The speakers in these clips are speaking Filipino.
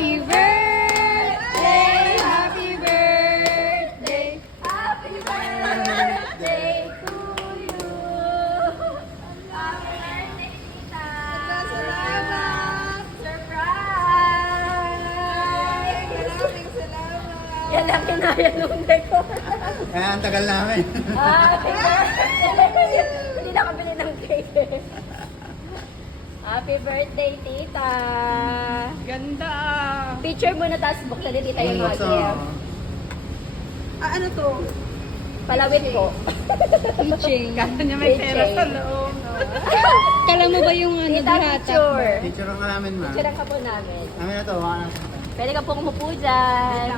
Happy birthday! Happy birthday! Happy birthday to you! Happy birthday, tita! Salamat! Surprise! Maraming salamat! Yan lang kinaya nung ko. Kaya ang tagal namin. Happy birthday! Hindi nakabili ng cake. Happy birthday, tita! Ganda! Picture muna, tapos buksan ni tita yung mga gift. Ano to? Palawit ko. Teaching. Kala niya may pera sa loob. Kala mo ba yung ano Tita, dihatak? picture. Picture nga namin, ma. Picture ka po namin. Namin na to, wala na. Pwede ka pong umupo dyan.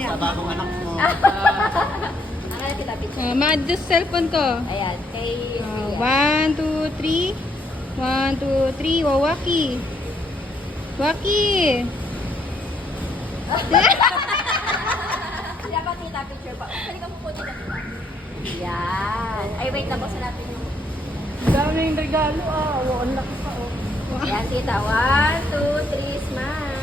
Sa bagong anak mo. Ang ano kita picture? Madus cellphone ko. Ayan, kay Ria. 1, 2, 3. 1, 2, 3. Wow, Waki. Waki. Dapat kita picture pa. Pwede ka umupo dyan. Yan. Ay, wait lang. Buksan natin yung... Dami yung regalo ah. Wow, ang laki pa oh. Ayan, tita. 1, 2, 3, smile.